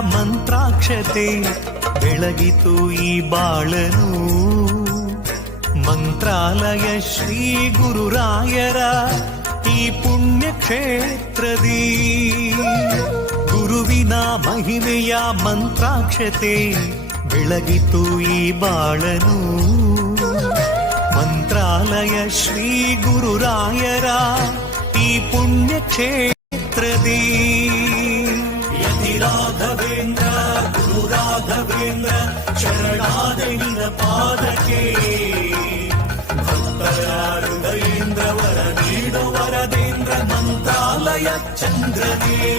ಮಂತ್ರಾಕ್ಷತೆ ಬೆಳಗಿತು ಈ ಬಾಳನು. ಮಂತ್ರಾಲಯ ಶ್ರೀ ಗುರುರಾಯರ ಈ ಪುಣ್ಯ ಕ್ಷೇತ್ರದಿ ಗುರುವಿನ ಮಹಿಮೆಯ ಮಂತ್ರಾಕ್ಷತೆ ಬೆಳಗಿತು ಈ ಬಾಳನು. ಮಂತ್ರಾಲಯ ಶ್ರೀ ಗುರುರಾಯರ ಈ ಪುಣ್ಯ ಕ್ಷೇತ್ರದಿ ಯತಿರಾಘವೇಂದ್ರ ಗುರು ರಾಘವೇಂದ್ರ ಶರಣಾದೈನ ಪಾದಕ್ಕೆ ಭಕ್ತರ ಹೃದಯೇಂದ್ರ ವರ ನೀಡು ವರದೇಂದ್ರ ಮಂತ್ರಾಲಯ ಚಂದ್ರನೇ.